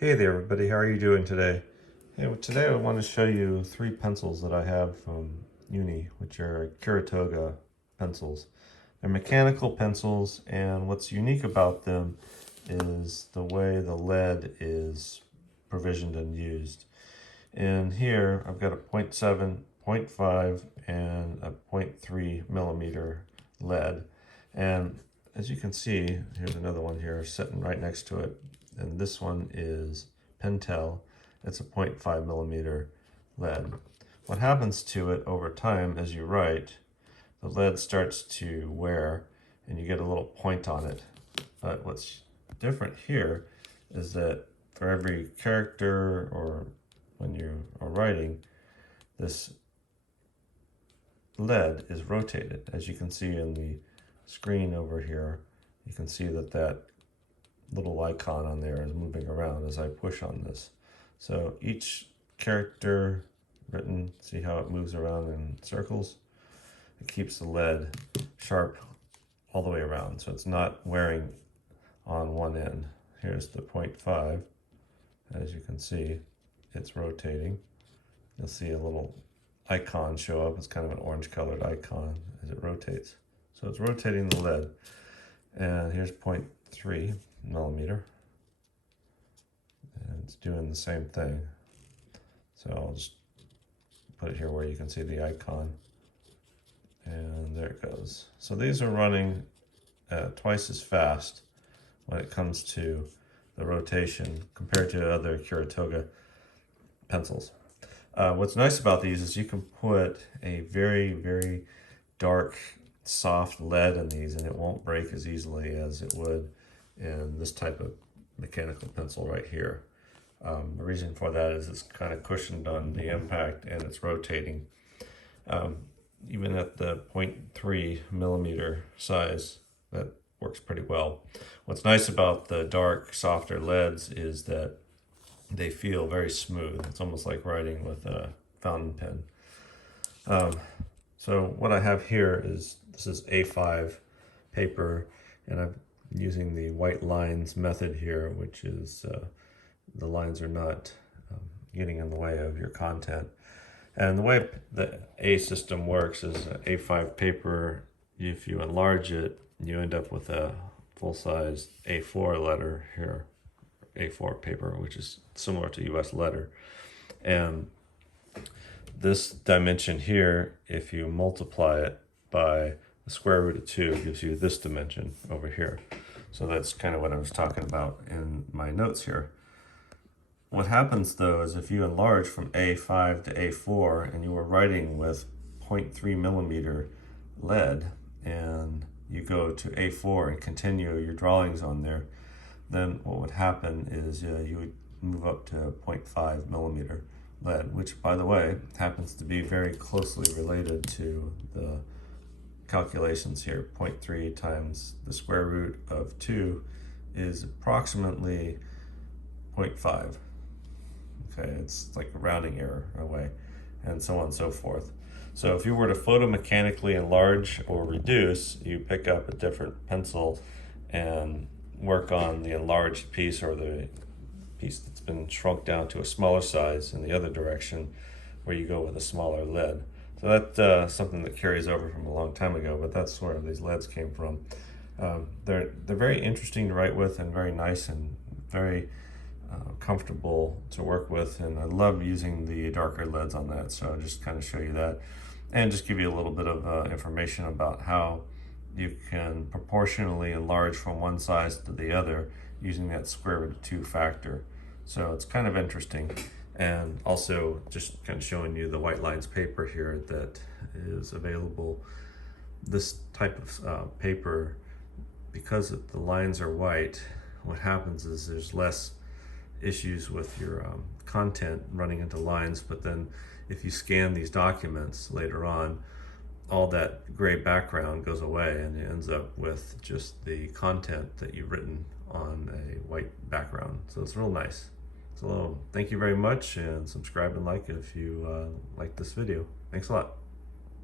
Hey there everybody, how are you doing today? Hey, well, today I want to show you three pencils that I have from uni, which are Kuru Toga pencils. They're mechanical pencils, and what's unique about them is the way the lead is provisioned and used. And here I've got a 0.7, 0.5, and a 0.3 millimeter lead. And as you can see, here's another one here sitting right next to it. And this one is Pentel. It's a 0.5 millimeter lead. What happens to it over time as you write, the lead starts to wear and you get a little point on it. But what's different here is that for every character or when you are writing, this lead is rotated. As you can see in the screen over here, you can see that that little icon on there is moving around as I push on this. So each character written, see how it moves around in circles? It keeps the lead sharp all the way around, so it's not wearing on one end. Here's the 0.5. As you can see, it's rotating. You'll see a little icon show up. It's kind of an orange colored icon as it rotates. So it's rotating the lead. And here's 0.3 millimeter. And it's doing the same thing. So I'll just put it here where you can see the icon. And there it goes. So these are running twice as fast when it comes to the rotation compared to other Kuru Toga pencils. What's nice about these is you can put a very, very dark, soft lead in these and it won't break as easily as it would in this type of mechanical pencil right here. The reason for that is it's kind of cushioned on the impact and it's rotating. Even at the 0.3 millimeter size, that works pretty well. What's nice about the dark, softer leads is that they feel very smooth. It's almost like writing with a fountain pen. So what I have here is, this is A5 paper, and I'm using the Whitelines method here, which is the lines are not getting in the way of your content. And the way the A system works is A5 paper, if you enlarge it, you end up with a full-size A4 letter here, A4 paper, which is similar to US letter. And this dimension here, if you multiply it by the square root of 2, gives you this dimension over here. So that's kind of what I was talking about in my notes here. What happens though is if you enlarge from A5 to A4 and you were writing with 0.3 millimeter lead and you go to A4 and continue your drawings on there, then what would happen is you would move up to 0.5 millimeter lead, which by the way happens to be very closely related to the calculations here. 0.3 times the square root of 2 is approximately 0.5. Okay, it's like a rounding error away, and so on and so forth. So if you were to photomechanically enlarge or reduce, you pick up a different pencil and work on the enlarged piece or the piece that's been shrunk down to a smaller size in the other direction, where you go with a smaller lead. So that's something that carries over from a long time ago, but that's where these leads came from. They're very interesting to write with and very nice and very comfortable to work with, and I love using the darker leads on that. So I'll just kind of show you that and just give you a little bit of information about how you can proportionally enlarge from one size to the other using that square root of 2 factor. So it's kind of interesting, and also just kind of showing you the Whitelines paper here that is available. This type of paper, because the lines are white, what happens is there's less issues with your content running into lines, but then if you scan these documents later on, all that gray background goes away and it ends up with just the content that you've written on a white background. So it's real nice. So thank you very much, and subscribe and like if you like this video. Thanks a lot.